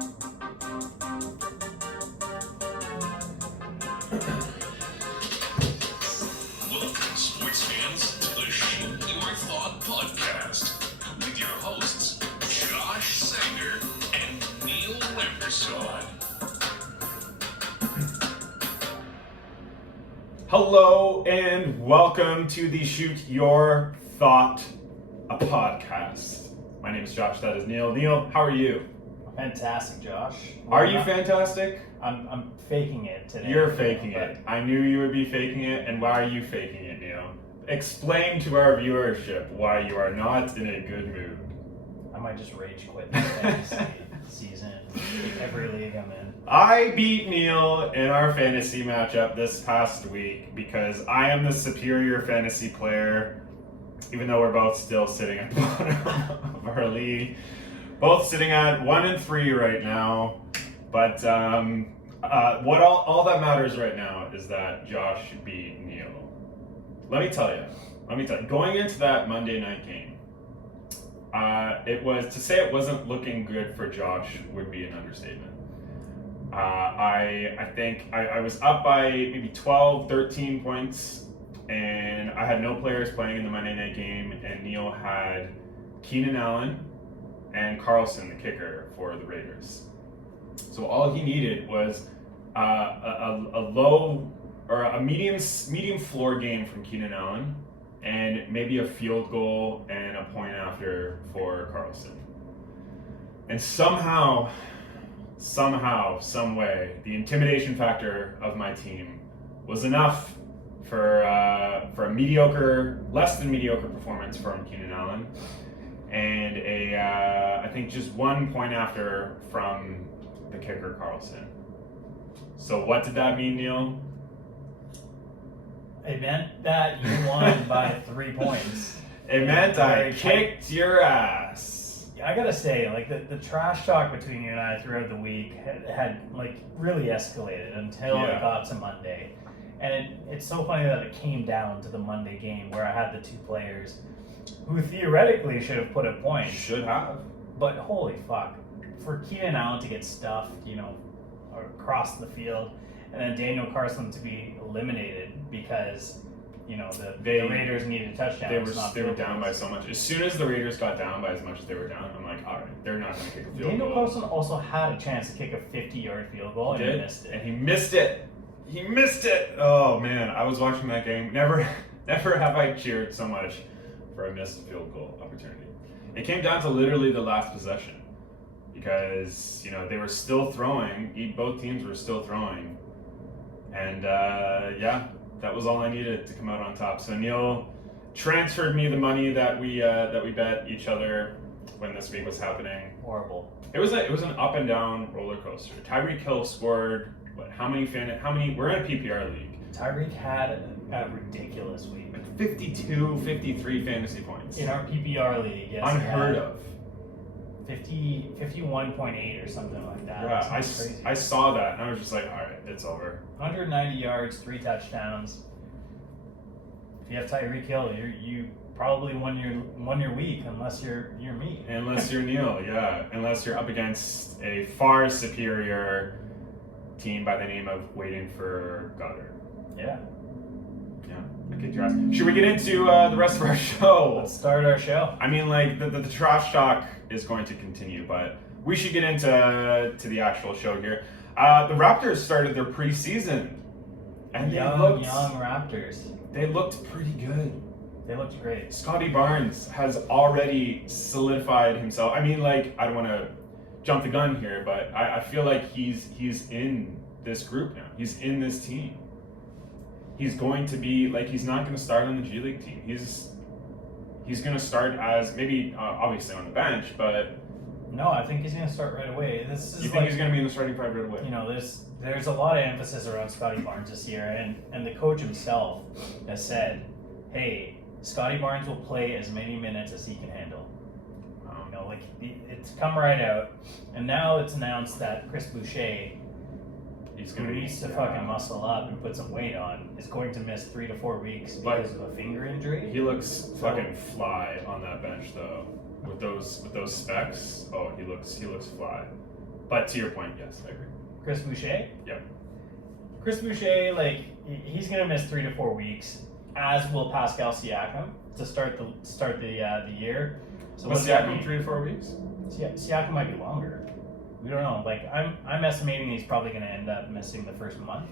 Welcome, sports fans, to the Shoot Your Thought podcast with your hosts, Josh Sanger and Neil Lembersod. Hello and welcome to the Shoot Your Thought podcast. My name is Josh, that is Neil. Neil, how are you? Fantastic, Josh. Are you fantastic? I'm faking it today. You're faking it. I knew you would be faking it, and why are you faking it, Neil? Explain to our viewership why you are not in a good mood. I might just rage quit the fantasy season. Every league I'm in. I beat Neil in our fantasy matchup this past week because I am the superior fantasy player, even though we're both still sitting at the bottom of our league. Both sitting at 1-3 right now. But what all that matters right now is that Josh beat Neil. Let me tell you, going into that Monday night game, to say it wasn't looking good for Josh would be an understatement. I think I was up by maybe 12, 13 points, and I had no players playing in the Monday night game, and Neil had Keenan Allen and Carlson, the kicker for the Raiders. So all he needed was a low or a medium floor game from Keenan Allen, and maybe a field goal and a point after for Carlson. And somehow, some way, the intimidation factor of my team was enough for a mediocre, less than mediocre performance from Keenan Allen, and I think just 1 point after from the kicker Carlson. So what did that mean, Neil? It meant that you won by 3 points. It meant I kicked your ass. I gotta say, like the trash talk between you and I throughout the week had like really escalated until it got to Monday. And it's so funny that it came down to the Monday game where I had the two players who theoretically should have put a point. Should have. But holy fuck. For Keenan Allen to get stuffed, across the field, and then Daniel Carlson to be eliminated because, the Raiders needed a touchdown. They were down by so much. As soon as the Raiders got down by as much as they were down, I'm like, all right, they're not going to kick a field goal. Daniel Carlson also had a chance to kick a 50-yard field goal, and he missed it. And he missed it. Oh man, I was watching that game. Never have I cheered so much for a missed field goal opportunity. It came down to literally the last possession because they were still throwing. Both teams were still throwing, and that was all I needed to come out on top. So Neil transferred me the money that we bet each other when this week was happening. Horrible. It was an up and down roller coaster. Tyreek Hill scored. How many? We're in a PPR league. Tyreek had a ridiculous week. Like 52, 53 fantasy points. In our PPR league, yes. Unheard of. 51.8 or something like that. Yeah, I saw that and I was just like, all right, it's over. 190 yards, 3 touchdowns. If you have Tyreek Hill, you probably won your week unless you're me. Unless you're Neil, yeah. Unless you're up against a far superior team by the name of Waiting for Goddard. Yeah. I kicked your ass. Should we get into the rest of our show? Let's start our show. I mean, like, the trash talk is going to continue, but we should get into the actual show here. The Raptors started their preseason, and young Raptors. They looked pretty good. They looked great. Scotty Barnes has already solidified himself. I mean, like, I don't want to jump the gun here, but I feel like he's in this group now. He's in this team. He's going to be, like, he's not going to start on the G League team. He's going to start as, maybe, obviously on the bench, but... No, I think he's going to start right away. You think he's going to be in the starting five right away? There's a lot of emphasis around Scotty Barnes this year, and the coach himself has said, hey, Scotty Barnes will play as many minutes as he can handle. It's come right out, and now it's announced that Chris Boucher, who needs to fucking muscle up and put some weight on, is going to miss 3 to 4 weeks because of a finger injury. He looks fucking fly on that bench though, with those specs. Oh, he looks fly. But to your point, yes, I agree. Chris Boucher? Yep. Chris Boucher, like, he's going to miss 3 to 4 weeks, as will Pascal Siakam to start the year. So Was what's that Siakam mean? 3 to 4 weeks? Siakam might be longer. We don't know. Like, I'm estimating he's probably going to end up missing the first month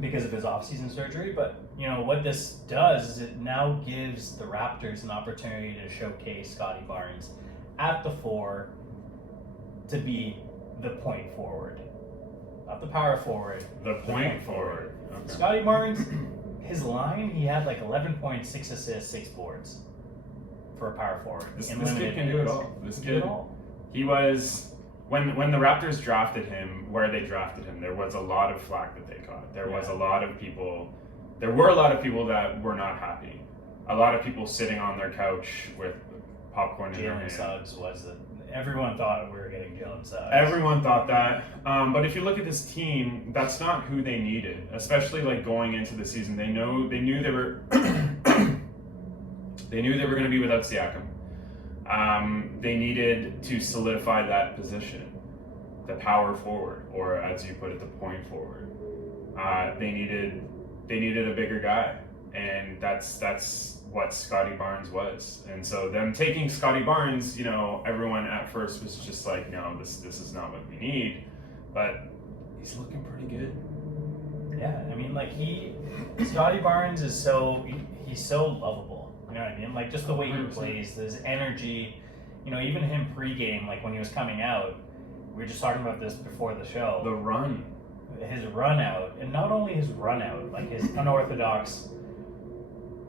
because of his off-season surgery. But you know what this does is it now gives the Raptors an opportunity to showcase Scotty Barnes at the 4 to be the point forward, not the power forward. The point forward. Okay. Scotty Barnes, his line, he had like 11 points, 6 assists, 6 boards for a power forward. This in kid limited can do it minutes. all. This He can do kid, it all. he was when the Raptors drafted him, where they drafted him, there was a lot of flack that they got. There was a lot of people. There were a lot of people that were not happy. A lot of people sitting on their couch with popcorn in their Jalen hand. Suggs was the. Everyone thought we were getting Jalen Suggs. Everyone thought that, but if you look at this team, that's not who they needed. Especially like going into the season, they knew they were they knew they were going to be without Siakam. They needed to solidify that position, the power forward, or as you put it, the point forward. They needed a bigger guy, and that's what Scotty Barnes was. And so them taking Scotty Barnes, you know, everyone at first was just like, no, this is not what we need. But he's looking pretty good. Yeah, I mean, like Scotty Barnes is he's so lovable. You know what I mean? Like just the way he 100%. plays, his energy. You know, even him pregame, like when he was coming out, we were just talking about this before the show. The run. His run out, and not only his run out, like his unorthodox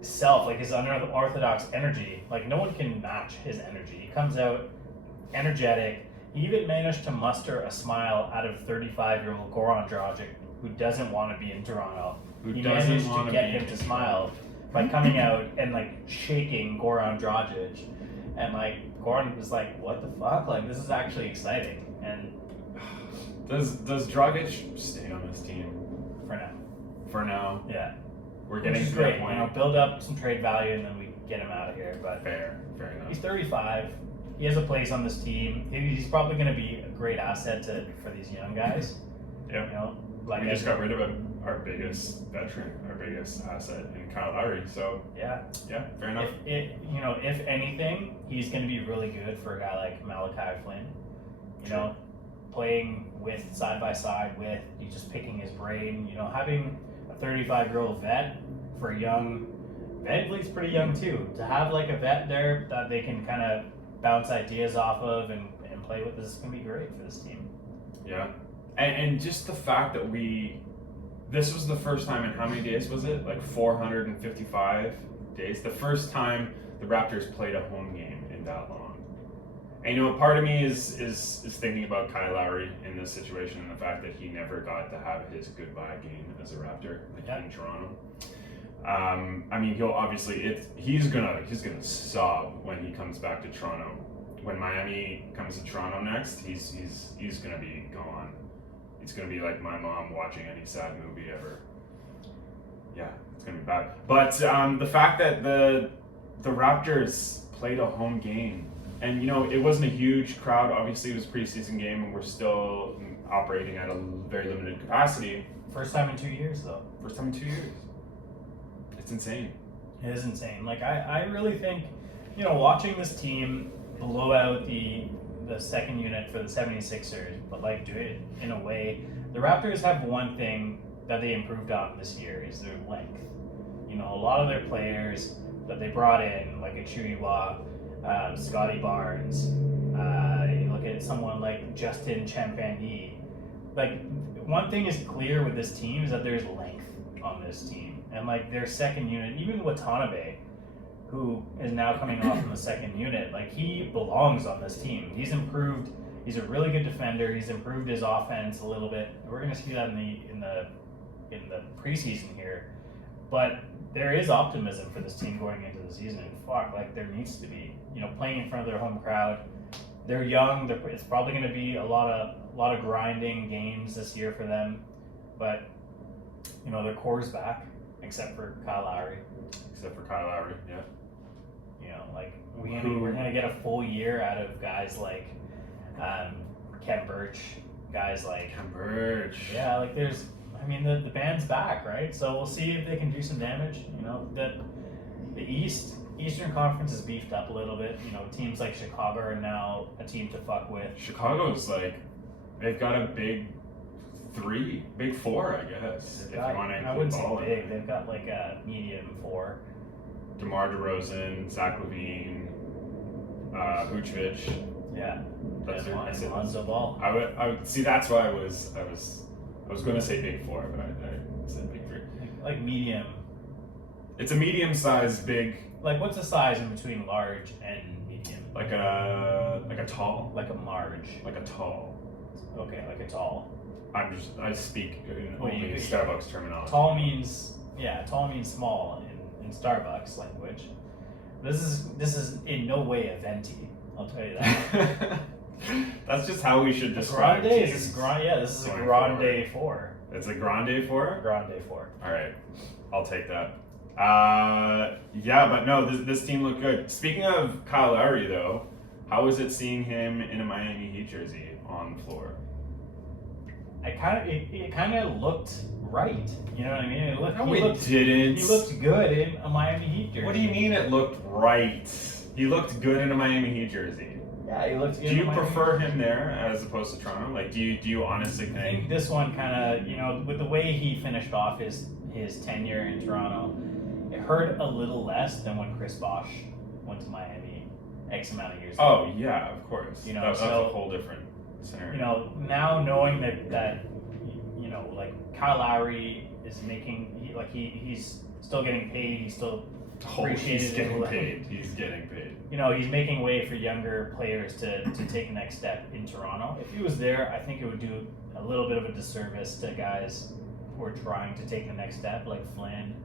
self, like his unorthodox energy. Like no one can match his energy. He comes out energetic. He even managed to muster a smile out of 35-year-old Goran Dragic, who doesn't want to be in Toronto. He managed to get him to smile by coming out and like shaking Goran Dragic, and like Goran was like, "What the fuck? Like this is actually exciting." And Does Dragic stay on this team for now, for now? yeah, We're which getting is to great. that point. You know, build up some trade value and then we get him out of here. But Fair enough. he's 35. He has a place on this team. He's probably going to be a great asset for these young guys. Yeah. You know, like We just got rid of our biggest veteran, our biggest asset in Kyle Lowry. So yeah. yeah, fair enough. If anything, he's going to be really good for a guy like Malachi Flynn. You True. know, playing with side by side with, you just picking his brain. You know, having a 35-year-old vet for a young. Beasley's pretty young too. To have like a vet there that they can kind of bounce ideas off of and play with is going to be great for this team. Yeah, and just the fact that this was the first time in how many days was it? Like 455 days. The first time the Raptors played a home game in that long. And you know, part of me is thinking about Kyle Lowry in this situation and the fact that he never got to have his goodbye game as a Raptor in Toronto. I mean, he's gonna sob when he comes back to Toronto. When Miami comes to Toronto next, he's gonna be gone. It's gonna be like my mom watching any sad movie ever. Yeah, it's gonna be bad. But the fact that the Raptors played a home game, and you know, it wasn't a huge crowd. Obviously, it was a preseason game, and we're still operating at a very limited capacity. First time in 2 years, though. First time in 2 years. It's insane. It is insane. Like I really think, you know, watching this team blow out the second unit for the 76ers, but like do it in a way. The Raptors have one thing that they improved on this year is their length. You know, a lot of their players that they brought in, like a Chuyuwa, Scotty Barnes, you look at someone like Justin Champagny. Like one thing is clear with this team is that there's length on this team. And like their second unit, even Watanabe, who is now coming off from the second unit, like he belongs on this team. He's improved. He's a really good defender. He's improved his offense a little bit. We're gonna see that in the preseason here. But there is optimism for this team going into the season. And fuck, like there needs to be. You know, playing in front of their home crowd. They're young. It's probably gonna be a lot of grinding games this year for them. But you know, their core's back. Except for Kyle Lowry. Yeah. You know, like we're gonna get a full year out of guys like Ken Birch, guys like Converge. yeah, like there's. I mean, the band's back, right? So we'll see if they can do some damage. You know, the Eastern Conference is beefed up a little bit. You know, teams like Chicago are now a team to fuck with. Chicago's like, they've got a big four, I guess. They've got, I wouldn't say big. They've got like a medium 4. DeMar DeRozan, Zach LaVine, Vucevic. Yeah, That's it. Lonzo Ball. I would see. That's why I was going to say big 4, but I said big 3. Like medium. It's a medium-sized big. Like what's the size in between large and medium? Like a tall. Like a large. Like a tall. Okay, like a tall. I speak in Well, only you- Starbucks terminology. Tall means small in Starbucks language. This is in no way a venti. I'll tell you that. That's just how we should describe Grande teams. is this is a going grande 4. It's a grande 4? Grande 4. All right, I'll take that. Yeah, but no, this team looked good. Speaking of Kyle Lowry, though, how was it seeing him in a Miami Heat jersey on the floor? It kind of looked right. You know what I mean? Didn't. He looked good in a Miami Heat jersey. What do you mean it looked right? He looked good in a Miami Heat jersey. Yeah, he looked good. Do you prefer him there as opposed to Toronto? Like, do you honestly I think? think this one kind of, with the way he finished off his tenure in Toronto, it hurt a little less than when Chris Bosh went to Miami X amount of years ago. Oh yeah, of course. That's a so, whole different scenario. Now knowing that like Kyle Lowry is making, he's still getting paid, he's still appreciated. He's getting paid. He's getting paid. He's making way for younger players to take the next step in Toronto. If he was there, I think it would do a little bit of a disservice to guys who are trying to take the next step, like Flynn,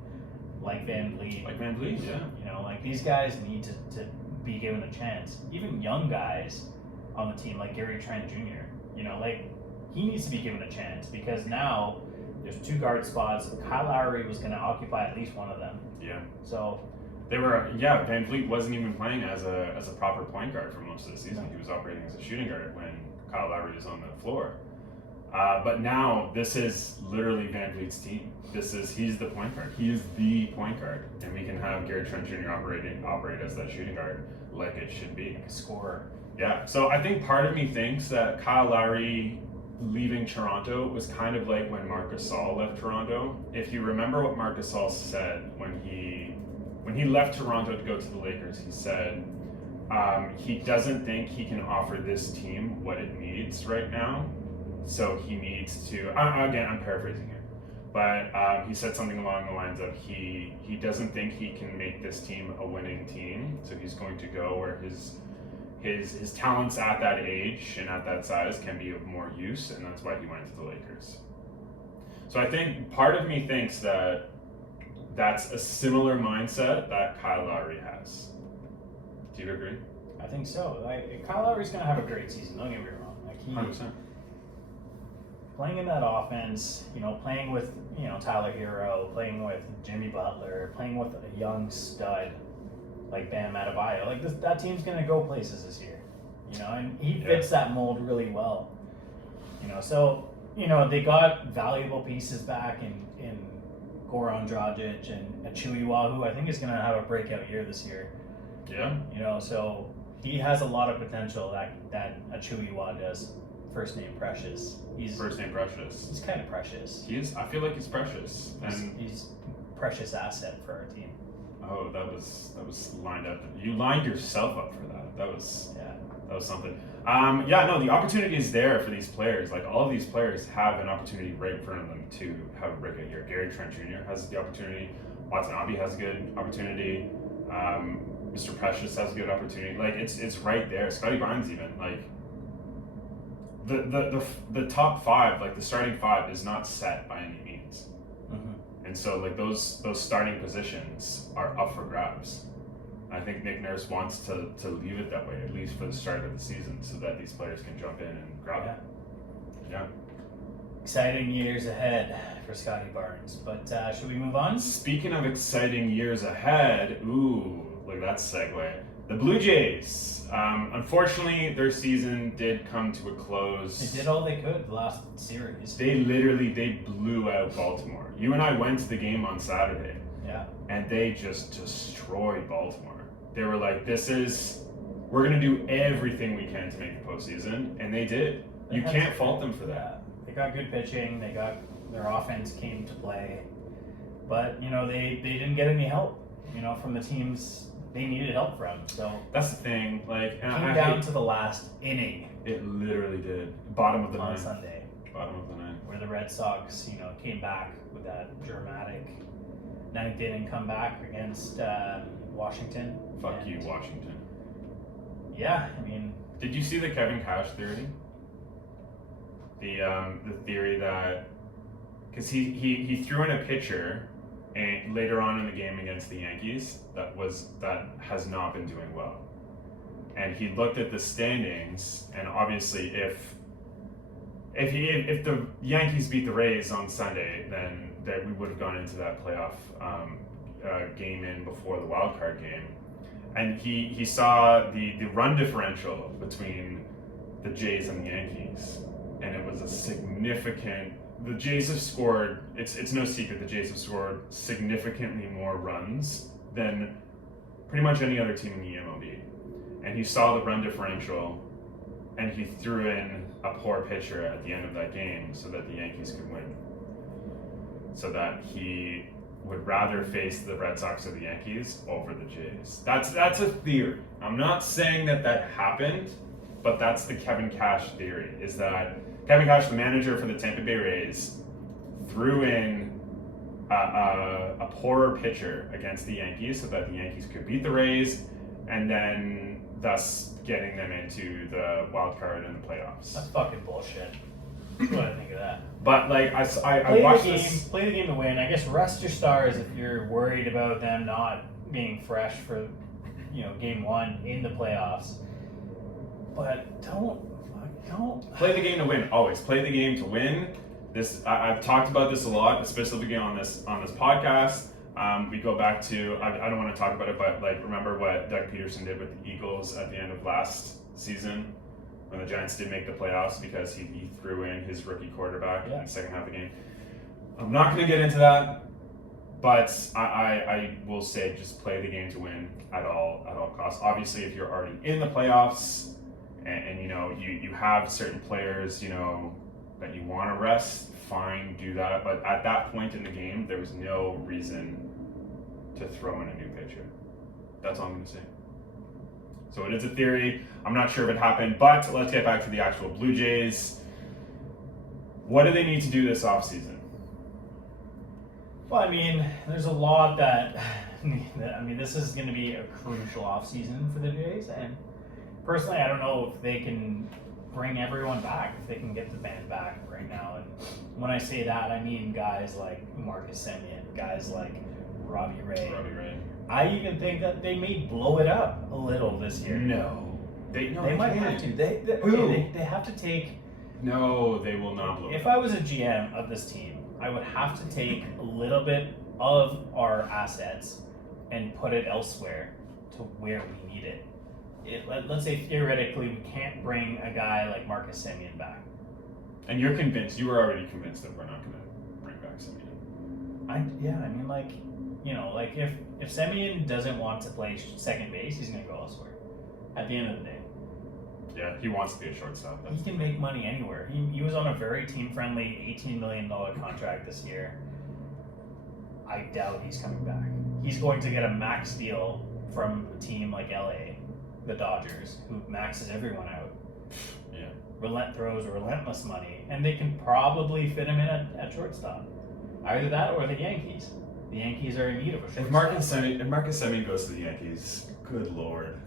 like Van Vliet. Yeah. Like these guys need to be given a chance. Even young guys on the team, like Gary Trent Jr., he needs to be given a chance because now there's 2 guard spots. Kyle Lowry was going to occupy at least one of them. Yeah. So Van Vliet wasn't even playing as a proper point guard for most of the season. No. He was operating as a shooting guard when Kyle Lowry was on the floor. But now this is literally Van Vliet's team. He's the point guard. He is the point guard, and we can have Gary Trent Jr. operate as that shooting guard like it should be. like a scorer. Yeah. So I think part of me thinks that Kyle Lowry leaving Toronto was kind of like when Marc Gasol left Toronto. If you remember what Marc Gasol said when he left Toronto to go to the Lakers, he said he doesn't think he can offer this team what it needs right now. So he needs to, again, I'm paraphrasing here, but he said something along the lines of he doesn't think he can make this team a winning team. So he's going to go where his talents at that age and at that size can be of more use, and that's why he went to the Lakers. So I think part of me thinks that that's a similar mindset that Kyle Lowry has. Do you agree? I think so. Kyle Lowry's going to have a great season, don't get me wrong. 100%. Playing in that offense, playing with, Tyler Hero, playing with Jimmy Butler, playing with a young stud like Bam Adebayo, that team's going to go places this year, and he fits that mold really well. So, they got valuable pieces back in Goran Dragic and Achiuwa, who I think is going to have a breakout year this year. Yeah. So he has a lot of potential that Achiuwa does. First name Precious. He's kind of precious. He is. I feel like he's precious, and he's precious asset for our team. Oh, that was lined up. You lined yourself up for that. That was something. The opportunity is there for these players. Like, all of these players have an opportunity right in front of them to have a breakout year. Gary Trent Jr. has the opportunity. Watanabe has a good opportunity. Mr. Precious has a good opportunity. Like, it's right there. Scotty Barnes even, like, the top 5, like the starting 5, is not set by any means. Mm-hmm. And so, like, those starting positions are up for grabs. I think Nick Nurse wants to leave it that way, at least for the start of the season, so that these players can jump in and grab it. Yeah. Exciting years ahead for Scotty Barnes. But should we move on? Speaking of exciting years ahead, ooh, look at that segue. The Blue Jays. Unfortunately, their season did come to a close. They did all they could the last series. They blew out Baltimore. You and I went to the game on Saturday. Yeah. And they just destroyed Baltimore. They were like, we're going to do everything we can to make the postseason. And they did. You can't fault them for that. They got good pitching. Their offense came to play. But, they didn't get any help, from the teams they needed help from. So that's the thing. Like, and came down to the last inning. It literally did. Bottom of the ninth. On Sunday. Bottom of the ninth. Where the Red Sox, came back with that dramatic ninth inning comeback against Washington. Fuck you, Washington. Yeah, I mean. Did you see the Kevin Cash theory? The theory that because he threw in a pitcher and later on in the game against the Yankees that has not been doing well, and he looked at the standings, and obviously if the Yankees beat the Rays on Sunday, then that we would have gone into that playoff game in before the wild card game, and he saw the run differential between the Jays and the Yankees, and it was a significant. The Jays have scored, it's no secret, the Jays have scored significantly more runs than pretty much any other team in the MLB. And he saw the run differential, and he threw in a poor pitcher at the end of that game so that the Yankees could win. So that he would rather face the Red Sox or the Yankees over the Jays. That's a theory. I'm not saying that happened, but that's the Kevin Cash theory, is that Kevin Cash, the manager for the Tampa Bay Rays, threw in a poorer pitcher against the Yankees so that the Yankees could beat the Rays, and then thus getting them into the wild card and the playoffs. That's fucking bullshit. What do I think of that? But like I watched this. Play the game to win. I guess rest your stars if you're worried about them not being fresh for, game one in the playoffs. But don't. Play the game to win. Always play the game to win. I've talked about this a lot, especially on this podcast. We go back to I don't want to talk about it, but like remember what Doug Peterson did with the Eagles at the end of last season when the Giants did make the playoffs because he threw in his rookie quarterback in the second half of the game. I'm not going to get into that, but I will say just play the game to win at all costs. Obviously, if you're already in the playoffs. And you have certain players, that you want to rest, fine, do that. But at that point in the game, there was no reason to throw in a new pitcher. That's all I'm going to say. So it is a theory. I'm not sure if it happened, but let's get back to the actual Blue Jays. What do they need to do this offseason? Well, I mean, there's a lot this is going to be a crucial offseason for the Jays, and personally, I don't know if they can bring everyone back, if they can get the band back right now. And when I say that, I mean guys like Marcus Semien, guys like Robbie Ray. I even think that they may blow it up a little this year. No. They might have to. They have to take... No, they will not blow it up. If I was a GM of this team, I would have to take a little bit of our assets and put it elsewhere to where we need it. Let's say theoretically we can't bring a guy like Marcus Semien back. And you're convinced, you were already convinced that we're not going to bring back Semien. If Semien doesn't want to play second base, he's going to go elsewhere at the end of the day. Yeah, he wants to be a shortstop. He can make money anywhere. He was on a very team-friendly $18 million contract this year. I doubt he's coming back. He's going to get a max deal from a team like LA. The Dodgers, who maxes everyone out. Yeah. Throws relentless money, and they can probably fit him in at shortstop. Either that or the Yankees. The Yankees are in need of a shortstop. If Marcus Semien goes to the Yankees, good lord.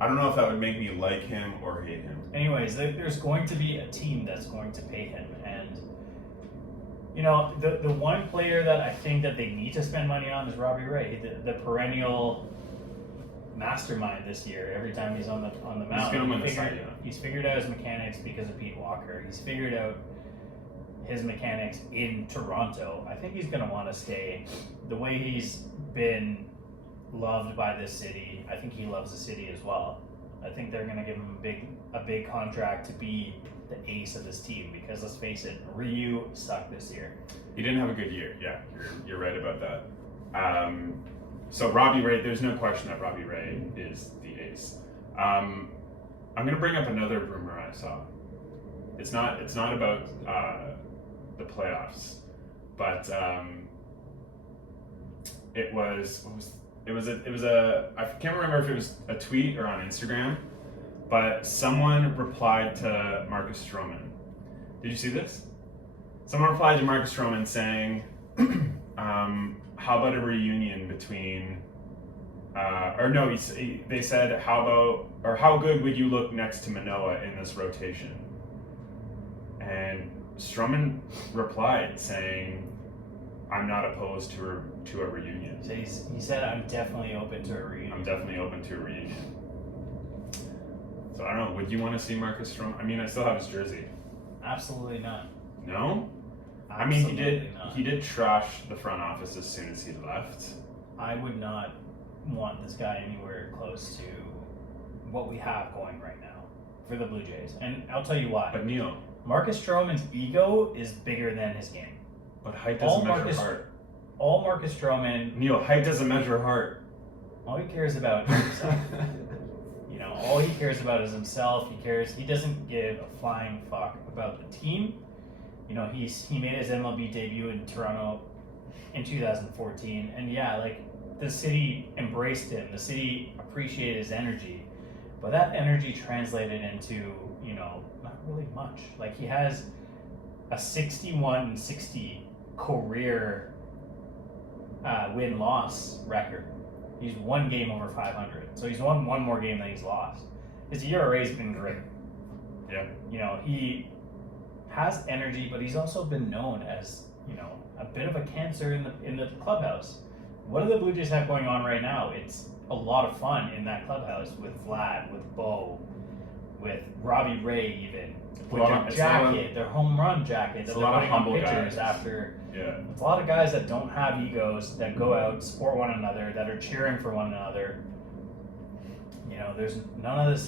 I don't know if that would make me like him or hate him. Anyways, there's going to be a team that's going to pay him, and the one player that I think that they need to spend money on is Robbie Ray, the perennial mastermind this year. Every time he's on the mound, he's figured out his mechanics because of Pete Walker. He's figured out his mechanics in Toronto. I think he's going to want to stay. The way he's been loved by this city. I think he loves the city as well. I think they're going to give him a big contract to be the ace of this team because let's face it, Ryu sucked this year. He didn't have a good year. Yeah, you're right about that. So Robbie Ray, there's no question that Robbie Ray is the ace. I'm going to bring up another rumor I saw. It's not about the playoffs, but it was I can't remember if it was a tweet or on Instagram, but someone replied to Marcus Stroman. Did you see this? Someone replied to Marcus Stroman saying, how about a reunion between, they said, how good would you look next to Manoah in this rotation? And Stroman replied saying, I'm not opposed to a reunion. So he said, I'm definitely open to a reunion. I'm definitely open to a reunion. So I don't know, would you want to see Marcus Stroman? I mean, I still have his jersey. Absolutely not. No? Absolutely not. He did trash the front office as soon as he left. I would not want this guy anywhere close to what we have going right now for the Blue Jays. And I'll tell you why. But Neil. Marcus Stroman's ego is bigger than his game. But height doesn't measure heart. All Marcus Stroman... Neil, height doesn't measure heart. All he cares about is himself. All he cares about is himself. He doesn't give a flying fuck about the team. He made his MLB debut in Toronto in 2014, and the city embraced him. The city appreciated his energy, but that energy translated into not really much. Like, he has a 61-60 career win-loss record. He's one game over 500, so he's won one more game than he's lost. His ERA's been great. Yeah. He has energy, but he's also been known as a bit of a cancer in the clubhouse. What do the Blue Jays have going on right now? It's a lot of fun in that clubhouse with Vlad, with Bo, with Robbie Ray, even with their jacket, their home run jacket that they're putting on pitchers after. Yeah. It's a lot of guys that don't have egos, that go out, support one another, that are cheering for one another. There's none of this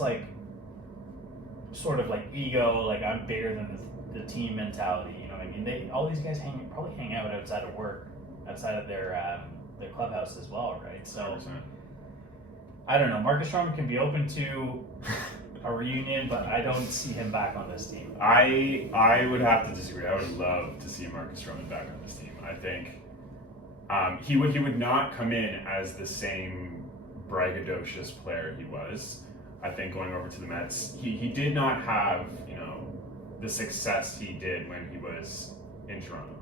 sort of ego, I'm bigger than the team mentality. You know what I mean? All these guys probably hang out outside of work, outside of their clubhouse as well, right? So 100%. I don't know. Marcus Stroman can be open to a reunion, but I don't see him back on this team. I would have to disagree. I would love to see Marcus Stroman back on this team. I think he would not come in as the same braggadocious player he was. I think going over to the Mets, he did not have the success he did when he was in Toronto.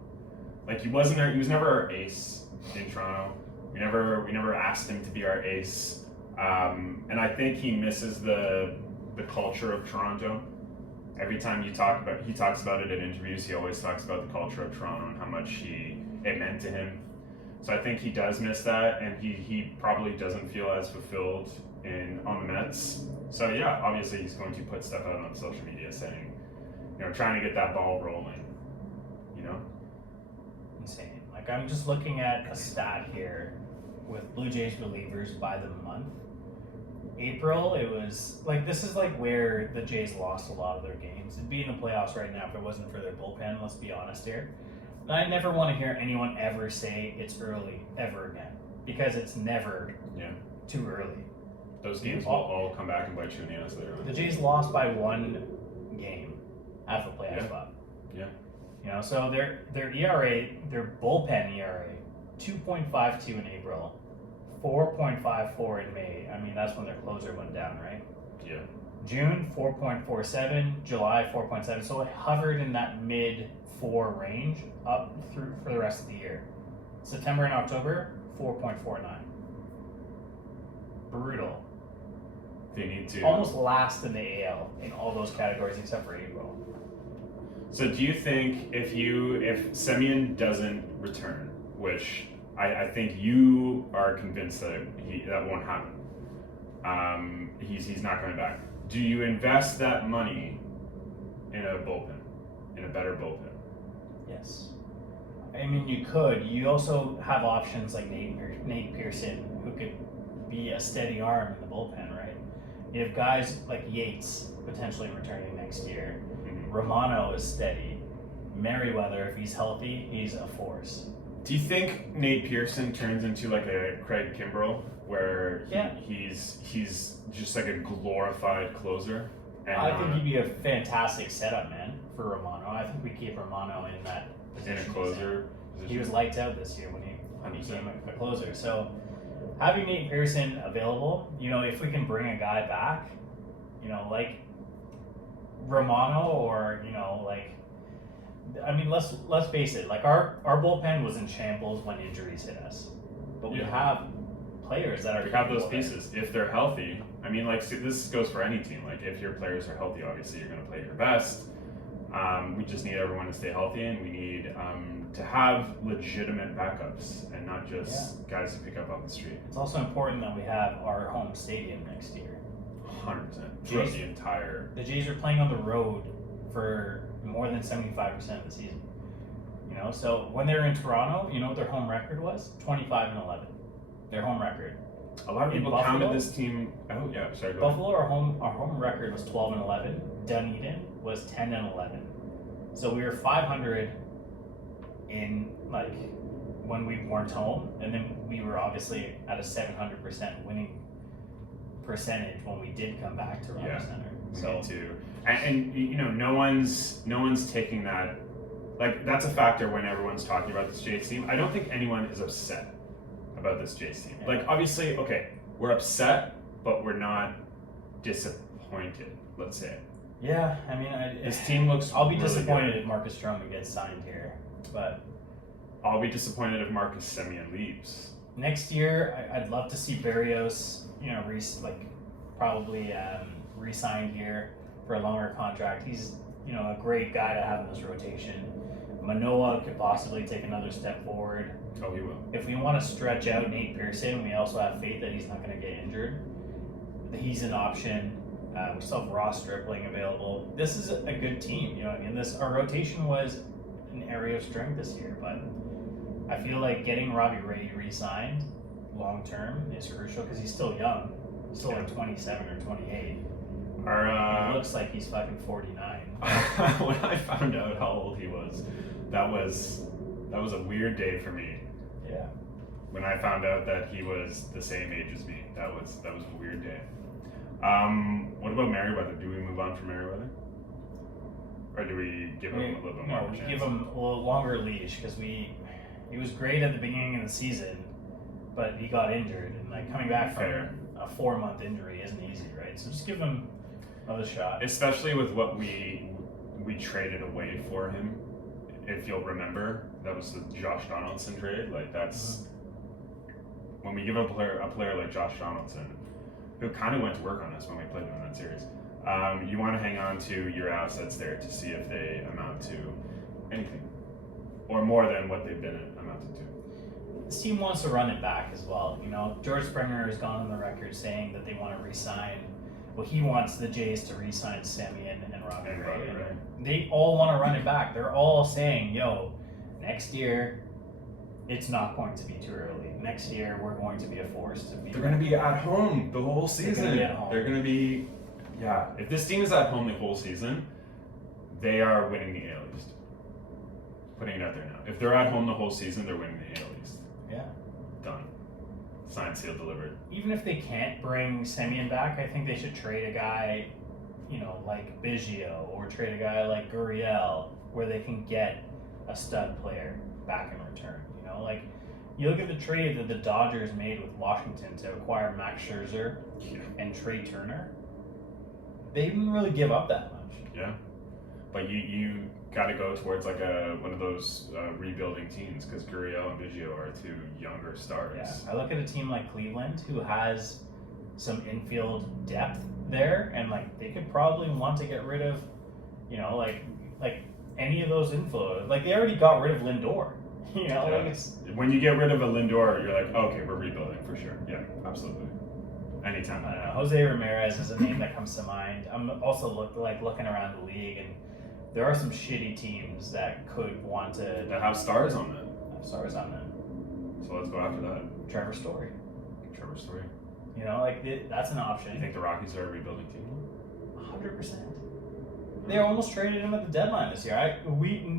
He was never our ace in Toronto. We never asked him to be our ace. And I think he misses the culture of Toronto. Every time he talks about it in interviews, he always talks about the culture of Toronto and how much it meant to him. So I think he does miss that, and he probably doesn't feel as fulfilled on the Mets. So yeah, obviously he's going to put stuff out on social media saying, trying to get that ball rolling. Insane. I'm just looking at a stat here with Blue Jays relievers by the month. April, it was this is where the Jays lost a lot of their games. It'd be in the playoffs right now if it wasn't for their bullpen, let's be honest here. And I never want to hear anyone ever say it's early ever again, because it's never too early. Those games will all come back and bite you in the ass later on. The Jays lost by one game out of the playoff spot. Yeah. So their ERA, their bullpen ERA, 2.52 in April, 4.54 in May. I mean, that's when their closer went down, right? Yeah. June, 4.47, July, 4.7. So it hovered in that mid-4 range up through for the rest of the year. September and October, 4.49. Brutal. They need to almost last in the AL in all those categories except for April. So do you think if Semien doesn't return, which I think you are convinced that that won't happen, he's not coming back, do you invest that money in a bullpen, in a better bullpen? Yes. I mean, you could. You also have options like Nate Pearson, who could be a steady arm in the bullpen, right? You have guys like Yates potentially returning next year. Romano is steady. Merriweather, if he's healthy, he's a force. Do you think Nate Pearson turns into like a Craig Kimbrell, where he's just like a glorified closer? And I think he'd be a fantastic setup man for Romano. I think we keep Romano in that position. In a closer position. He was lights out this year when he 100%. became a closer. So having Nate Pearson available, if we can bring a guy back, like Romano or let's face it, like our bullpen was in shambles when injuries hit us, but we have players that are. We have those pieces if they're healthy. I mean, like this goes for any team. Like if your players are healthy, obviously you're going to play your best. We just need everyone to stay healthy, and we need to have legitimate backups and not just guys to pick up off the street. It's also important that we have our home stadium next year. 100%. Throughout the entire. The Jays are playing on the road for more than 75% of the season. So when they were in Toronto, what their home record was? 25-11. Their home record. A lot of people counted this team. Oh yeah, sorry. Go Buffalo, our home record was 12-11. Dunedin was 10-11. So we were 500 in when we weren't home, and then we were obviously at a 700% winning percentage when we did come back to Rogers Center. So too, and no one's taking that. Like that's a factor when everyone's talking about this Jays team. I don't think anyone is upset about this Jays team. Yeah. Like obviously, okay, we're upset, but we're not disappointed. Let's say. Yeah, I mean, this team looks. I'll be really disappointed good. if Marcus Stroman gets signed here, but I'll be disappointed if Marcus Semien leaves. Next year, I'd love to see Berrios, probably re-signed here for a longer contract. He's, a great guy to have in this rotation. Manoah could possibly take another step forward. Oh, he will. If we want to stretch out Nate Pearson, we also have faith that he's not going to get injured. He's an option. We still have Ross Stripling available. This is a good team. Our rotation was an area of strength this year, but I feel like getting Robbie Ray re-signed long term is crucial because he's still young. He's still like 27 or 28. He looks like he's fucking 49. When I found out how old he was, that was a weird day for me. Yeah. When I found out that he was the same age as me, that was a weird day. What about Merriweather? Do we move on from Merriweather? Or do we give him a little bit more of a chance? Give him a little longer leash because he was great at the beginning of the season, but he got injured, and coming back from a 4-month injury isn't easy, right? So just give him another shot. Especially with what we traded away for him. If you'll remember, that was the Josh Donaldson trade. Like that's when we give a player like Josh Donaldson, who kind of went to work on us when we played him in that series. You want to hang on to your assets there to see if they amount to anything, or more than what they've been amounted to. This team wants to run it back as well. George Springer has gone on the record saying that they want to re-sign. Well, he wants the Jays to re-sign Semien and Robbie Ray. They all want to run it back. They're all saying, next year, it's not going to be too early. Next year, we're going to be a force to be. They're going to be at home the whole season. They're going to be, If this team is at home the whole season, they are winning the AL East. Putting it out there now. If they're at home the whole season, they're winning the AL East. Yeah. Done. Signed, sealed, delivered. Even if they can't bring Semien back, I think they should trade a guy, like Biggio, or trade a guy like Gurriel, where they can get a stud player back in return. You look at the trade that the Dodgers made with Washington to acquire Max Scherzer and Trey Turner. They didn't really give up that much. Yeah, but you got to go towards like one of those rebuilding teams because Gurriel and Biggio are two younger stars. Yeah, I look at a team like Cleveland who has some infield depth there, and they could probably want to get rid of, like any of those inflows. They already got rid of Lindor. When you get rid of a Lindor, you're like, okay, we're rebuilding for sure. Yeah, absolutely. Anytime. I don't know. Jose Ramirez is a name that comes to mind. I'm also looking around the league, and there are some shitty teams that could want to have stars on them. So let's go after that. Trevor Story. You know, like that's an You option. think the Rockies are a rebuilding team? 100%. They almost traded him at the deadline this year.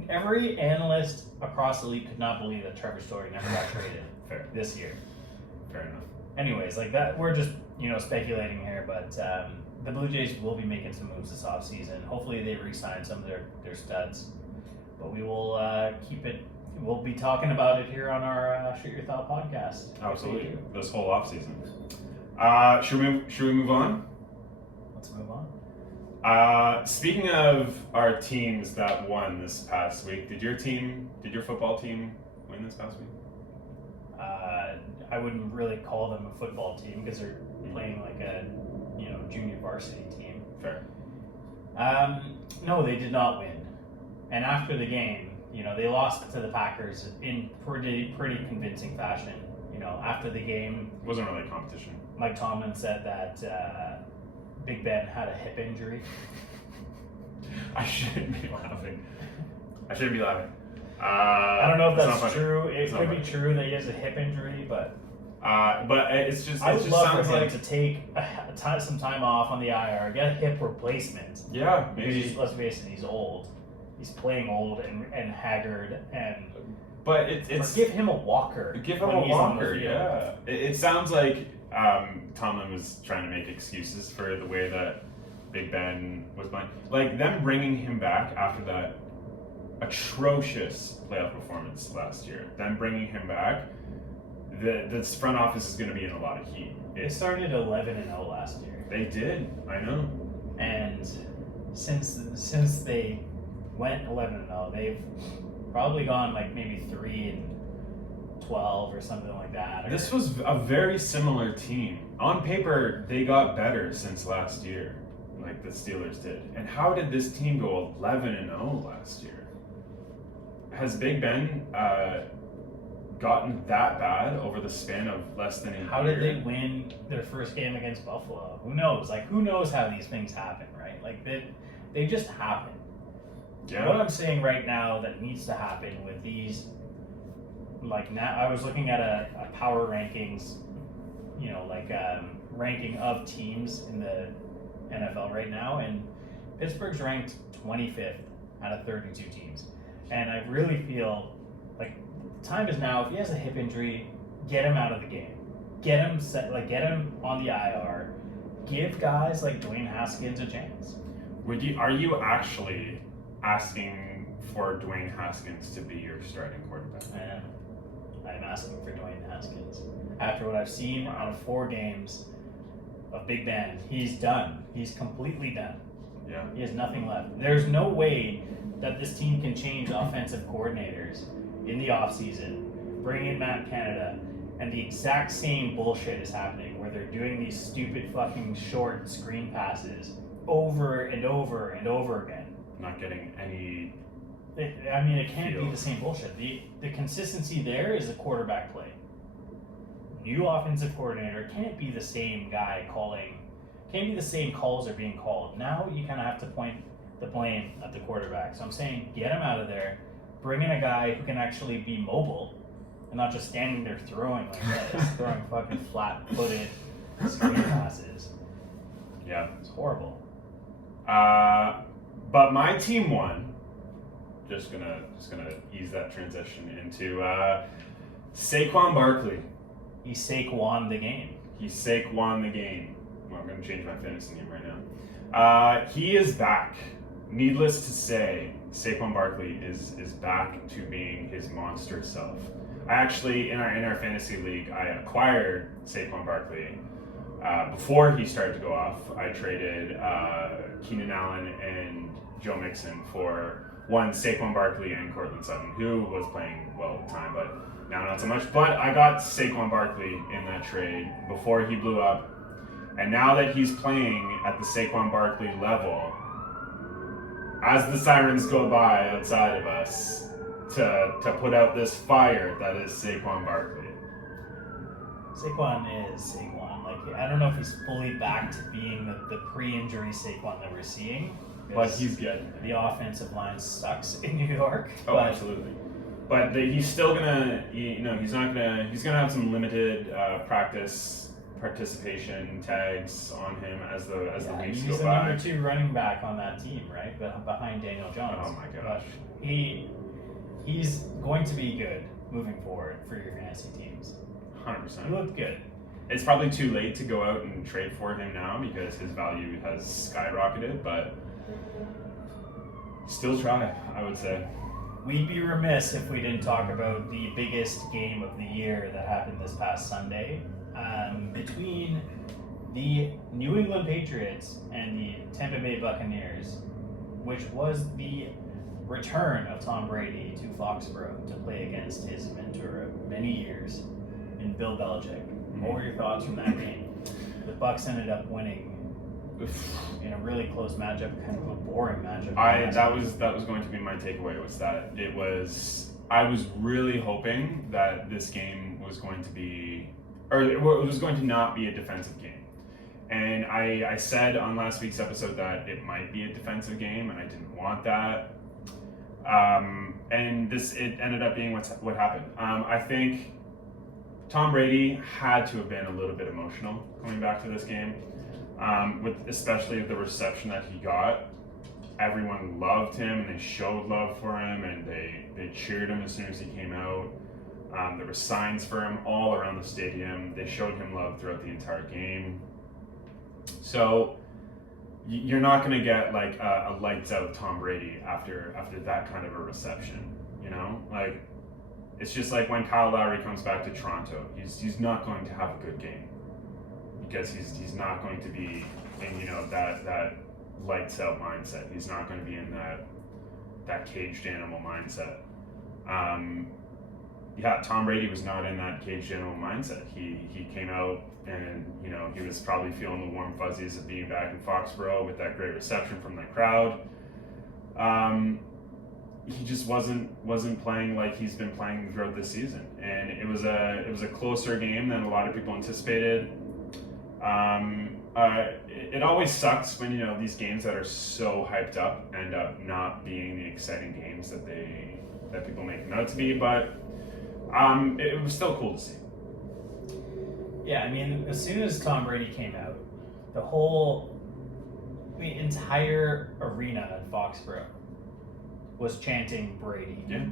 Every analyst across the league could not believe that Trevor Story never got traded Fair. this year. Fair enough. Anyways, like that, we're just speculating here, but the Blue Jays will be making some moves this offseason. Hopefully, they re-sign some of their studs, but we will keep it. We'll be talking about it here on our Shoot Your Thought podcast. Absolutely, this whole offseason. Should we move on? Let's move on. Speaking of our teams that won this past week, did your football team win this past week? I wouldn't really call them a football team because they're playing like a junior varsity team. Fair. No, they did not win. And after the game, they lost to the Packers in pretty convincing fashion. After the game, It wasn't really a competition. Mike Tomlin said that Big Ben had a hip injury. I shouldn't be laughing. I don't know if that's funny. true. It It's not could be funny. true that he has a hip injury, but it's just. I It would just love for sounds him like. to take some time off on the IR, get a hip replacement. Yeah, Because maybe. let's face it, he's old. He's playing old and haggard, and But it's. give him a walker. Give him when a he's on the walker, field. yeah. It sounds like Tomlin was trying to make excuses for the way that Big Ben was playing. Like, them bringing him back after that atrocious playoff performance last year, them bringing him back, this front office is going to be in a lot of heat. They started 11-0 last year, They did, I know. and since they went 11-0, they've probably gone like maybe 3-12 or something like that. This was a very similar team. On paper, they got better since last year, like the Steelers did. And how did this team go 11-0 last year? Has Big Ben gotten that bad over the span of less than a year? How did they win their first game against Buffalo? Who knows? Like, who knows how these things happen, right? Like, they just happen. Yeah. What I'm saying right now that needs to happen with these, like, now I was looking at a power rankings, ranking of teams in the NFL right now, and Pittsburgh's ranked 25th out of 32 teams. And I really feel like time is now. If he has a hip injury, get him out of the game. Get him on the IR. Give guys like Dwayne Haskins a chance. Are you actually asking for Dwayne Haskins to be your starting quarterback? I'm asking for Dwayne Haskins. After what I've seen out of 4 games of Big Ben, he's done. He's completely done. Yeah. He has nothing left. There's no way that this team can change offensive coordinators in the offseason, bring in Matt Canada, and the exact same bullshit is happening where they're doing these stupid fucking short screen passes over and over and over again. Not getting any. It can't be the same bullshit. The consistency there is a quarterback play. New offensive coordinator can't be the same guy can't be the same calls are being called. Now you kind of have to point the blame at the quarterback. So I'm saying get him out of there, bring in a guy who can actually be mobile and not just standing there throwing like this, throwing fucking flat-footed screen passes. Yeah. It's horrible. But my team won. Just gonna ease that transition into Saquon Barkley. He Saquon the game. He Saquon the game. Well, I'm gonna change my fantasy name right now. He is back. Needless to say, Saquon Barkley is back to being his monster self. I actually, in our fantasy league, I acquired Saquon Barkley before he started to go off. I traded Keenan Allen and Joe Mixon for one Saquon Barkley and Cortland Sutton, who was playing well at the time, but now not so much. But I got Saquon Barkley in that trade before he blew up. And now that he's playing at the Saquon Barkley level, as the sirens go by outside of us to put out this fire that is Saquon Barkley. Saquon is Saquon. Like, I don't know if he's fully back to being the pre-injury Saquon that we're seeing. But he's good. The offensive line sucks in New York. Oh, but absolutely. But he's still gonna, he's gonna have some limited practice participation tags on him as the weeks he's go the by. number 2 running back on that team, right? Behind Daniel Jones. Oh my gosh. He's going to be good moving forward for your fantasy teams. 100%. He looked good. It's probably too late to go out and trade for him now because his value has skyrocketed, but still try, I would say. We'd be remiss if we didn't talk about the biggest game of the year that happened this past Sunday between the New England Patriots and the Tampa Bay Buccaneers, which was the return of Tom Brady to Foxborough to play against his mentor of many years in Bill Belichick. What were your thoughts from that game? The Bucs ended up winning in a really close matchup, kind of a boring matchup. That was going to be my takeaway. I was really hoping that this game was going to be, or it was going to not be a defensive game. And I said on last week's episode that it might be a defensive game, and I didn't want that. And it ended up being what happened. I think Tom Brady had to have been a little bit emotional coming back to this game, especially the reception that he got. Everyone loved him, and they showed love for him, and they cheered him as soon as he came out. There were signs for him all around the stadium. They showed him love throughout the entire game. So you're not going to get like a lights out Tom Brady after that kind of a reception, you know? Like, it's just like when Kyle Lowry comes back to Toronto, he's not going to have a good game because he's not going to be in, you know, that lights out mindset. He's not going to be in that caged animal mindset. Tom Brady was not in that caged animal mindset. He came out and, you know, he was probably feeling the warm fuzzies of being back in Foxborough with that great reception from the crowd. He just wasn't playing like he's been playing throughout this season, and it was a closer game than a lot of people anticipated. It always sucks when, you know, these games that are so hyped up end up not being the exciting games that people make them out to be, but it was still cool to see. Yeah, I mean, as soon as Tom Brady came out, the entire arena at Foxborough was chanting Brady. Yeah.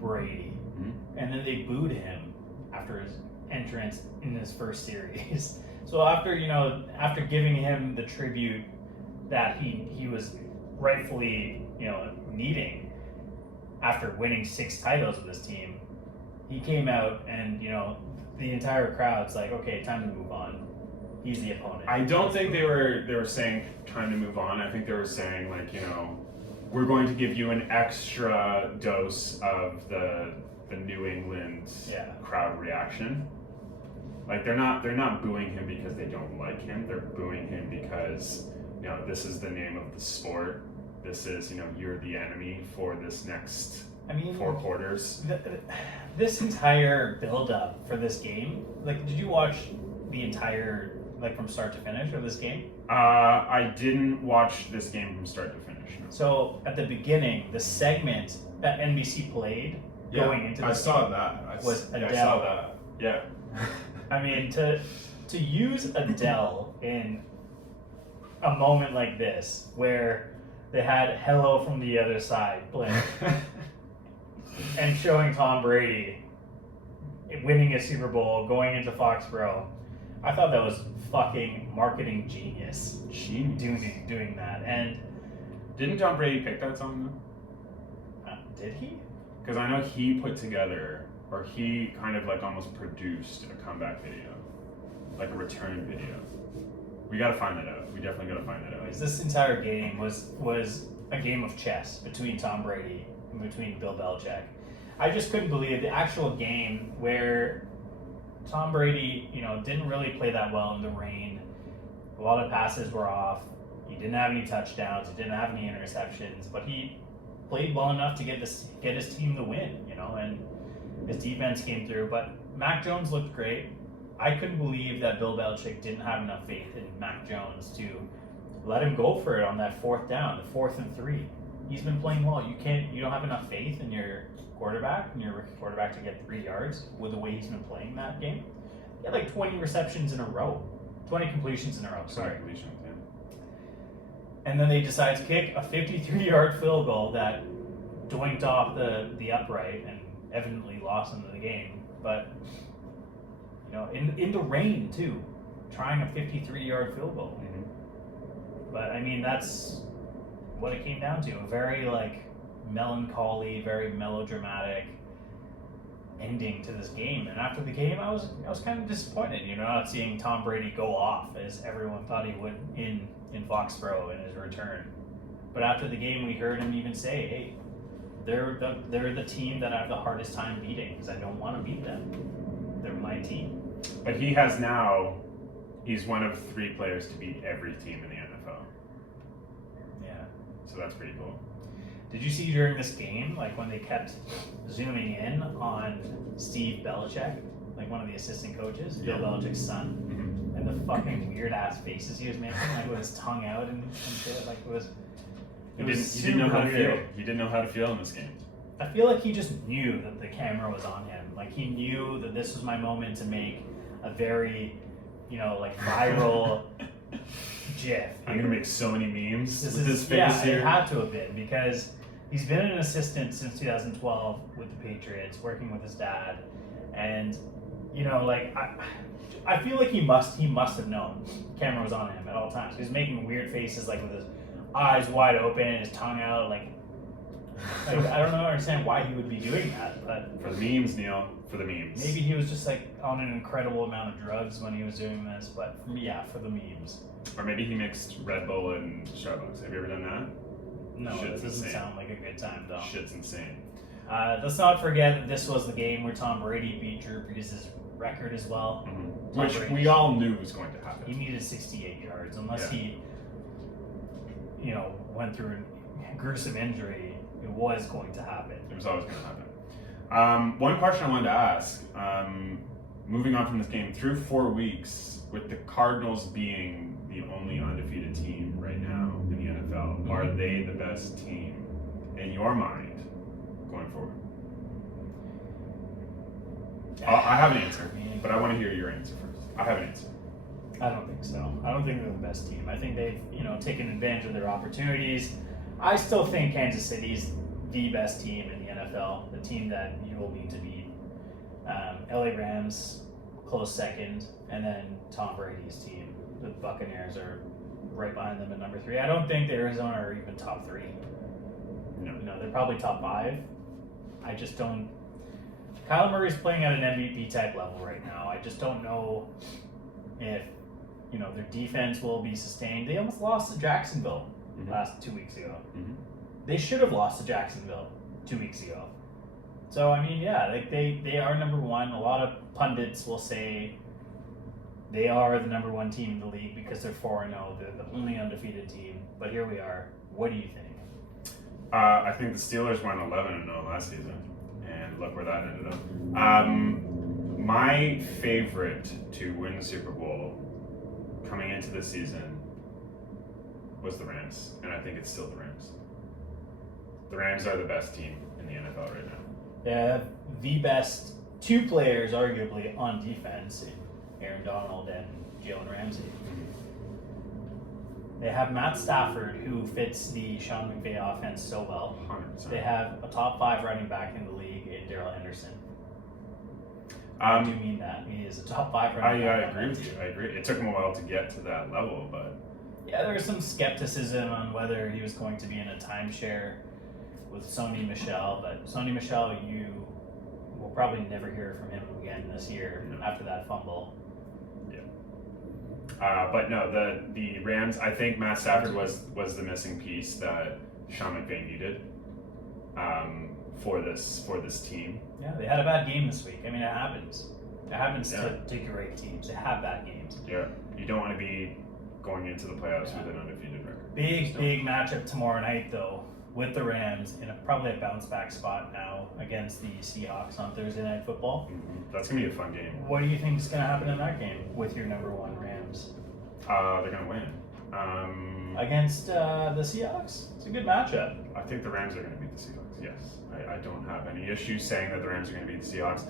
Brady. Mm-hmm. And then they booed him after his entrance in his first series. So after giving him the tribute that he was rightfully, you know, needing after winning 6 titles with his team, he came out and, you know, the entire crowd's like, okay, time to move on. He's the opponent. I don't think they were saying time to move on. I think they were saying, like, you know, we're going to give you an extra dose of the New England crowd reaction. Like, they're not booing him because they don't like him. They're booing him because, you know, this is the name of the sport. This is, you know, you're the enemy for this next 4 quarters. This entire build-up for this game, like, did you watch the entire, like, from start to finish of this game? I didn't watch this game from start to finish. No. So at the beginning, the segment that NBC played going into this saw that. was Adele. I saw that. Yeah. I mean, to use Adele in a moment like this, where they had "Hello from the Other Side" playing, and showing Tom Brady winning a Super Bowl, going into Foxborough, I thought that was fucking marketing genius. Doing that. And didn't Tom Brady pick that song though? Did he? Because I know he put together, or he kind of like almost produced a comeback video, like a return video. We gotta find that out. We definitely gotta find that out. This entire game was a game of chess between Tom Brady and between Bill Belichick. I just couldn't believe the actual game where Tom Brady, you know, didn't really play that well in the rain. A lot of passes were off. He didn't have any touchdowns. He didn't have any interceptions, but he played well enough to get his team the win, you know, and his defense came through. But Mac Jones looked great. I couldn't believe that Bill Belichick didn't have enough faith in Mac Jones to let him go for it on that 4th down, the 4th and 3. He's been playing well. You don't have enough faith in your quarterback, and your rookie quarterback, to get 3 yards with the way he's been playing that game. He had like 20 receptions in a row. 20 completions in a row, sorry. Completions, yeah. And then they decide to kick a 53-yard field goal that doinked off the upright and evidently lost them the game. But, you know, in the rain, too, trying a 53-yard field goal. Mm-hmm. But, I mean, that's what it came down to. A very, like, melancholy, very melodramatic ending to this game. And after the game, I was kind of disappointed, you know, not seeing Tom Brady go off as everyone thought he would in Foxborough in his return. But after the game, we heard him even say, "Hey, they're the team that I have the hardest time beating because I don't want to beat them. They're my team." But he's one of 3 players to beat every team in the NFL. Yeah. So that's pretty cool. Did you see during this game, like when they kept zooming in on Steve Belichick, like one of the assistant coaches, Bill Belichick's son, Mm-hmm. and the fucking weird ass faces he was making, like with his tongue out and shit, like it was. He didn't know how to feel. He didn't know how to feel in this game. I feel like he just knew that the camera was on him. Like he knew that this was my moment to make a very, you know, like viral GIF. I'm gonna make so many memes with this face yeah, here. it had to have been because he's been an assistant since 2012 with the Patriots, working with his dad, and you know, like I feel like he must have known the camera was on him at all times. He was making weird faces, like with his eyes wide open and his tongue out, like I don't understand why he would be doing that, but For the memes, Neil. For the memes. maybe he was just like on an incredible amount of drugs when he was doing this. But for the memes. Or maybe he mixed Red Bull and Starbucks. Have you ever done that? No, Shit's it doesn't insane. sound like a good time though. Shit's insane. Let's not forget that this was the game where Tom Brady beat Drew Brees' record as well. Mm-hmm. Tom Which Brady. we all knew was going to He happen. needed 68 yards, unless Yeah. he, you know, went through a gruesome injury. It was going to happen. It was always going to happen. One question I wanted to ask, moving on from this game, through 4 weeks, with the Cardinals being the only undefeated team right now in the NFL, are they the best team in your mind going forward? I have an answer, but I want to hear your answer first. I have an answer. I don't think so. I don't think they're the best team. I think they've, you know, taken advantage of their opportunities. I still think Kansas City's the best team in the NFL, the team that you will need to beat. LA Rams, close second, and then Tom Brady's team. The Buccaneers are right behind them at number 3. I don't think the Arizona are even top 3. No. You know, they're probably top 5. I just don't. Kyler Murray's playing at an MVP type level right now. I just don't know if, you know, their defense will be sustained. They almost lost to Jacksonville last 2 weeks ago. Mm-hmm. They should have lost to Jacksonville 2 weeks ago. So I mean, yeah, like they are number 1. A lot of pundits will say they are the number 1 team in the league because they're 4-0. They're the only undefeated team. But here we are. What do you think? I think the Steelers went 11-0 last season, and look where that ended up. My favorite to win the Super Bowl coming into this season was the Rams, and I think it's still the Rams. The Rams are the best team in the NFL right now. They have the best 2 players, arguably, on defense, Aaron Donald and Jalen Ramsey. They have Matt Stafford, who fits the Sean McVay offense so well. 100%. They have a top 5 running back in the league in Darrell Henderson. I do mean that. He is a top 5 running back. I agree with you. I agree. It took him a while to get to that level, but Yeah, there was some skepticism on whether he was going to be in a timeshare with Sony Michel, but Sony Michel, you will probably never hear from him again this year after that fumble. But no, the Rams. I think Matt Stafford was the missing piece that Sean McVay needed for this team. Yeah, they had a bad game this week. I mean, it happens. It happens to great teams. They have bad games. Yeah, you don't want to be going into the playoffs with an undefeated record. Big matchup tomorrow night, though, with the Rams in probably a bounce back spot now against the Seahawks on Thursday Night Football. Mm-hmm. That's gonna be a fun game. What do you think is going to happen in that game with your number 1 Rams? They're gonna win. Against the Seahawks? It's a good matchup. I think the Rams are gonna beat the Seahawks. Yes, I don't have any issues saying that the Rams are gonna beat the Seahawks.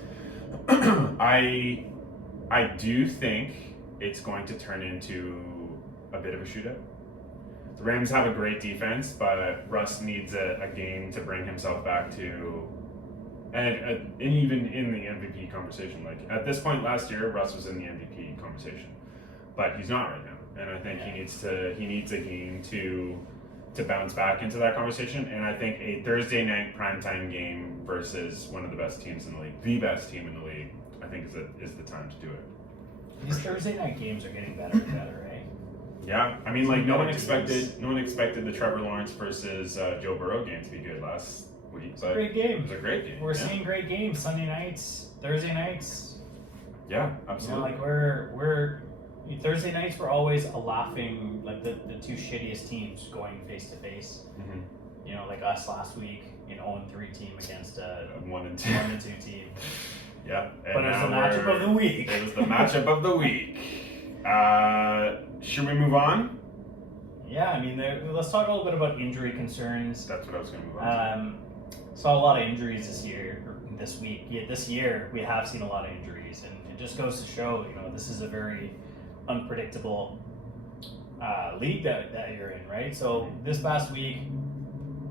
I do think it's going to turn into a bit of a shootout. The Rams have a great defense, but Russ needs a game to bring himself back to, and even in the MVP conversation. Like at this point last year, Russ was in the MVP conversation, but he's not right now. And I think he needs a game to bounce back into that conversation. And I think a Thursday night primetime game versus one of the best teams in the league, the best team in the league, I think is the time to do it. These Thursday night games are getting better and better, eh? Yeah, I mean, like no one expected the Trevor Lawrence versus Joe Burrow game to be good last week. But great game. It was a great game. We're seeing great games Sunday nights, Thursday nights. Yeah, absolutely. You know, like we're Thursday nights were always a laughing, like the two shittiest teams going face to face. You know, like us last week, an 0-3 team against a 1-2 team. Yeah, but it was the matchup of the week. It was the matchup of the week. Should we move on? Yeah, I mean, let's talk a little bit about injury concerns. That's what I was going to move on. Saw a lot of injuries this week. Yeah, this year we have seen a lot of injuries, and it just goes to show, this is a very unpredictable league that you're in, right? So this past week,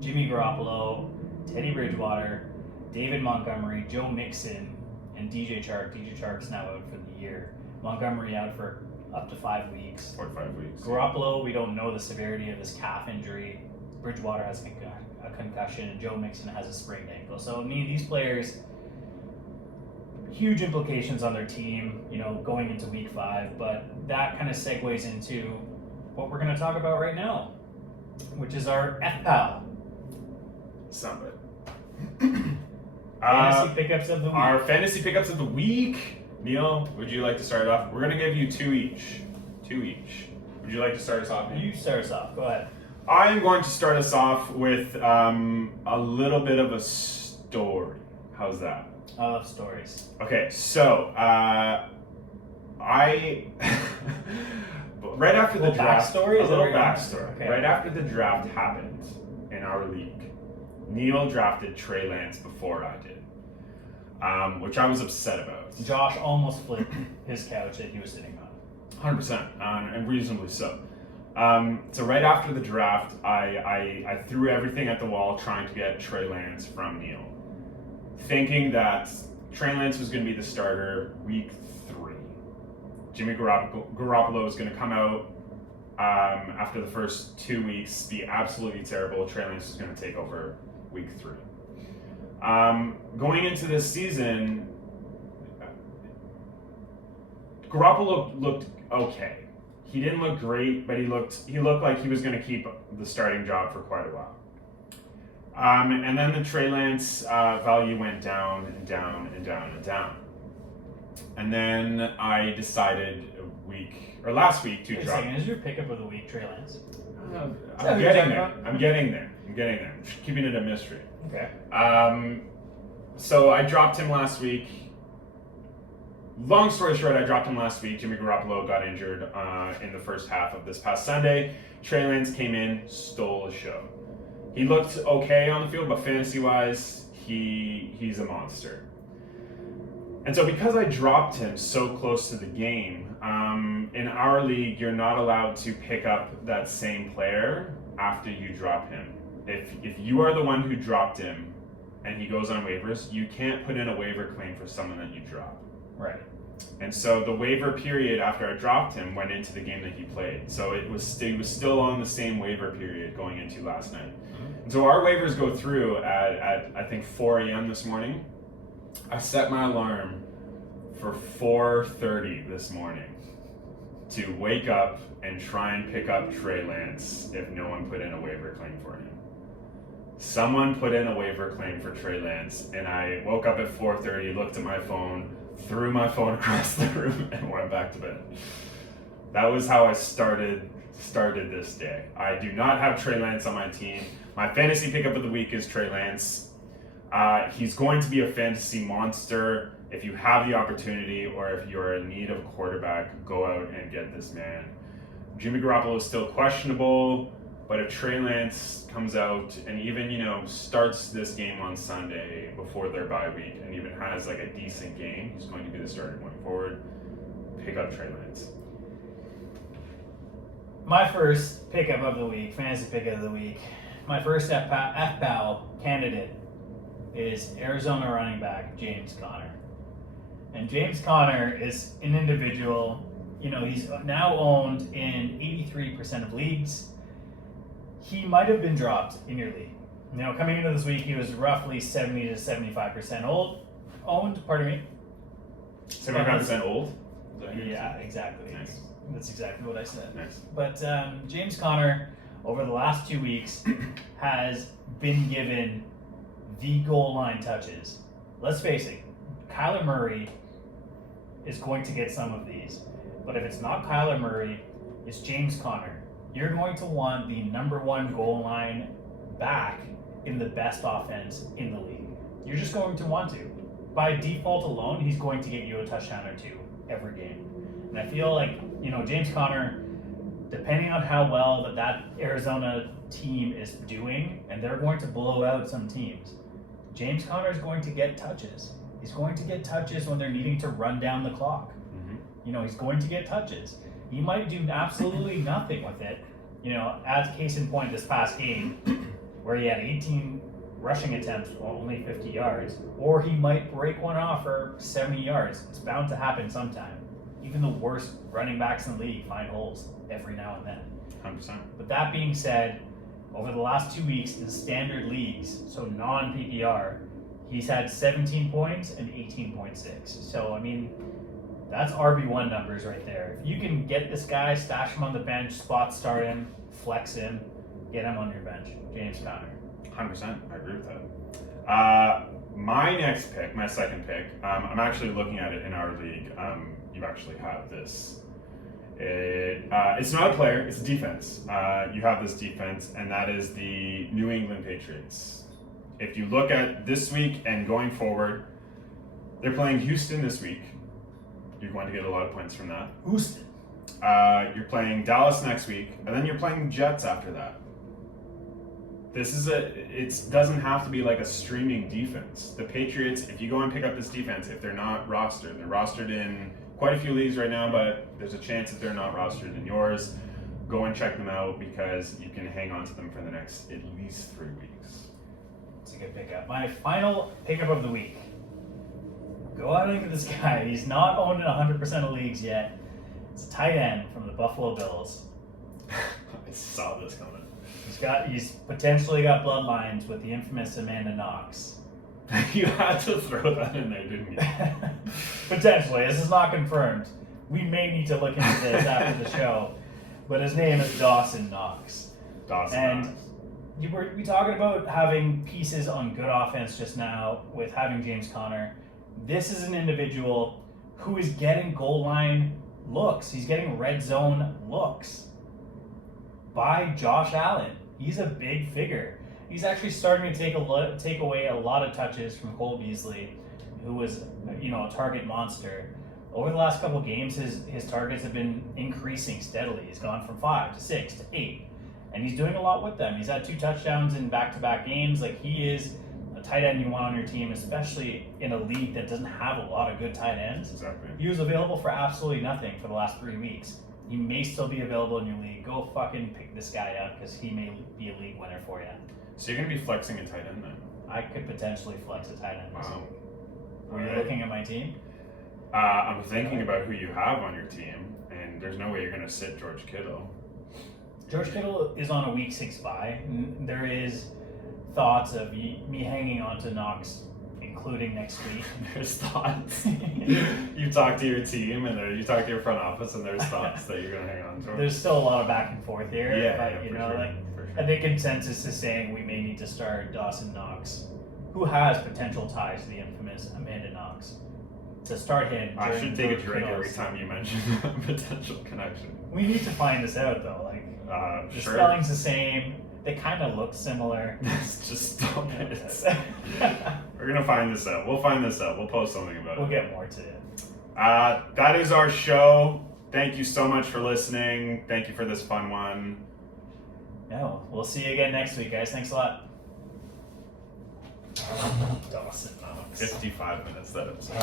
Jimmy Garoppolo, Teddy Bridgewater, David Montgomery, Joe Mixon, and DJ Chark. DJ Chark's now out for the year. Montgomery out for up to 5 weeks. 4 to 5 weeks. Garoppolo, we don't know the severity of his calf injury. Bridgewater has a concussion, and Joe Mixon has a sprained ankle. So, I mean, these players, huge implications on their team, going into week 5. But that kind of segues into what we're going to talk about right now, which is our FPAL. Somebody. Fantasy pickups of the week. Our fantasy pickups of the week. Neil, would you like to start off? We're going to give you two each. Would you like to start us off? You start us off. Go ahead. I am going to start us off with a little bit of a story. How's that? I love stories. Okay, so I right after the draft, a little backstory. Okay. Right after the draft happened in our league, Neil drafted Trey Lance before I did, which I was upset about. Josh almost flipped his couch that he was sitting on. 100%, and reasonably so. So right after the draft, I threw everything at the wall trying to get Trey Lance from Neil, thinking that Trey Lance was going to be the starter week 3. Jimmy Garoppolo was going to come out after the first 2 weeks, be absolutely terrible. Trey Lance was going to take over week 3. Going into this season, Garoppolo looked okay. He didn't look great, but he looked like he was going to keep the starting job for quite a while. And then the Trey Lance value went down and down and down and down. And then I decided last week to drop. Wait a second, is your pickup of the week Trey Lance? I'm getting there. I'm getting there. I'm just keeping it a mystery. Okay. So I dropped him last week. Long story short, I dropped him last week. Jimmy Garoppolo got injured in the first half of this past Sunday. Trey Lance came in, stole the show. He looked okay on the field, but fantasy-wise, he's a monster. And so because I dropped him so close to the game, in our league, you're not allowed to pick up that same player after you drop him. If you are the one who dropped him and he goes on waivers, you can't put in a waiver claim for someone that you drop. Right. And so the waiver period after I dropped him went into the game that he played. So he was still on the same waiver period going into last night. And so our waivers go through at I think 4 a.m. this morning. I set my alarm for 4:30 this morning to wake up and try and pick up Trey Lance if no one put in a waiver claim for him. Someone put in a waiver claim for Trey Lance, and I woke up at 4:30, looked at my phone, threw my phone across the room, and went back to bed. That was how I started this day. I do not have Trey Lance on my team. My fantasy pickup of the week is Trey Lance. He's going to be a fantasy monster. If you have the opportunity, or if you're in need of a quarterback, go out and get this man. Jimmy Garoppolo is still questionable, but if Trey Lance comes out and even, starts this game on Sunday before their bye week and even has like a decent game, he's going to be the starter going forward. pick up Trey Lance? My first pickup of the week, fantasy pickup of the week, my first FPAL candidate is Arizona running back James Conner. And James Conner is an individual, he's now owned in 83% of leagues. He might have been dropped in your league. Coming into this week, he was roughly 70 to 75% owned, pardon me. 75% old? Yeah, exactly. Nice. That's exactly what I said. Nice. But James Conner, over the last 2 weeks, has been given the goal line touches. Let's face it, Kyler Murray is going to get some of these. But if it's not Kyler Murray, it's James Conner. You're going to want the number one goal line back in the best offense in the league. You're just going to want to. By default alone, he's going to get you a touchdown or two every game. And I feel like, James Conner, depending on how well that Arizona team is doing, and they're going to blow out some teams, James Conner is going to get touches. He's going to get touches when they're needing to run down the clock. Mm-hmm. He's going to get touches. He might do absolutely nothing with it. As case in point, this past game, where he had 18 rushing attempts, only 50 yards, or he might break one off for 70 yards. It's bound to happen sometime. Even the worst running backs in the league find holes every now and then. 100%. But that being said, over the last 2 weeks in standard leagues, so non-PPR, he's had 17 points and 18.6. So, that's RB1 numbers right there. If you can get this guy, stash him on the bench, spot start him, flex him, get him on your bench. James Conner. 100%. I agree with that. My next pick, my second pick, I'm actually looking at it in our league. You actually have this. It's not a player, it's a defense. You have this defense, and that is the New England Patriots. If you look at this week and going forward, they're playing Houston this week. You're going to get a lot of points from that. Houston. You're playing Dallas next week, and then you're playing Jets after that. It doesn't have to be like a streaming defense. The Patriots, if you go and pick up this defense, if they're not rostered, they're rostered in quite a few leagues right now, but there's a chance that they're not rostered in yours. Go and check them out because you can hang on to them for the next at least 3 weeks. It's a good pickup. My final pickup of the week. Go out and look at this guy. He's not owned in 100% of leagues yet. It's a tight end from the Buffalo Bills. I saw this coming. He's potentially got bloodlines with the infamous Amanda Knox. You had to throw that in there, didn't you? Potentially. This is not confirmed. We may need to look into this after the show. But his name is Dawson Knox. Knox. We talking about having pieces on good offense just now with having James Conner. This is an individual who is getting goal line looks. He's getting red zone looks by Josh Allen. He's a big figure. He's actually starting to take away a lot of touches from Cole Beasley, who was a target monster. Over the last couple of games, his targets have been increasing steadily. He's gone from 5 to 6 to 8, and he's doing a lot with them. He's had 2 touchdowns in back-to-back games. He is a tight end you want on your team, especially in a league that doesn't have a lot of good tight ends. Exactly. He was available for absolutely nothing for the last 3 weeks. He may still be available in your league. Go fucking pick this guy up because he may be a league winner for you. So you're going to be flexing a tight end then? I could potentially flex a tight end. Wow. Were you looking at my team? I'm thinking about who you have on your team, and there's no way you're going to sit George Kittle. George Kittle is on a week 6 bye. There is thoughts of me hanging on to Knox, including next week. There's thoughts. You talk to your team, and you talk to your front office, and there's thoughts that you're going to hang on to. There's still a lot of back and forth here. Yeah, but, for sure. I think consensus is saying we may need to start Dawson Knox, who has potential ties to the infamous Amanda Knox. To start him. I should take a drink Kittle's. every time you mention a potential connection. We need to find this out though. The sure. spelling's the same. They kind of look similar. Just stop it. We're gonna find this out. We'll find this out. We'll post something about it. We'll get more to it. That is our show. Thank you so much for listening. Thank you for this fun one. No, we'll see you again next week, guys. Thanks a lot. Dawson Knox. 55 minutes that episode.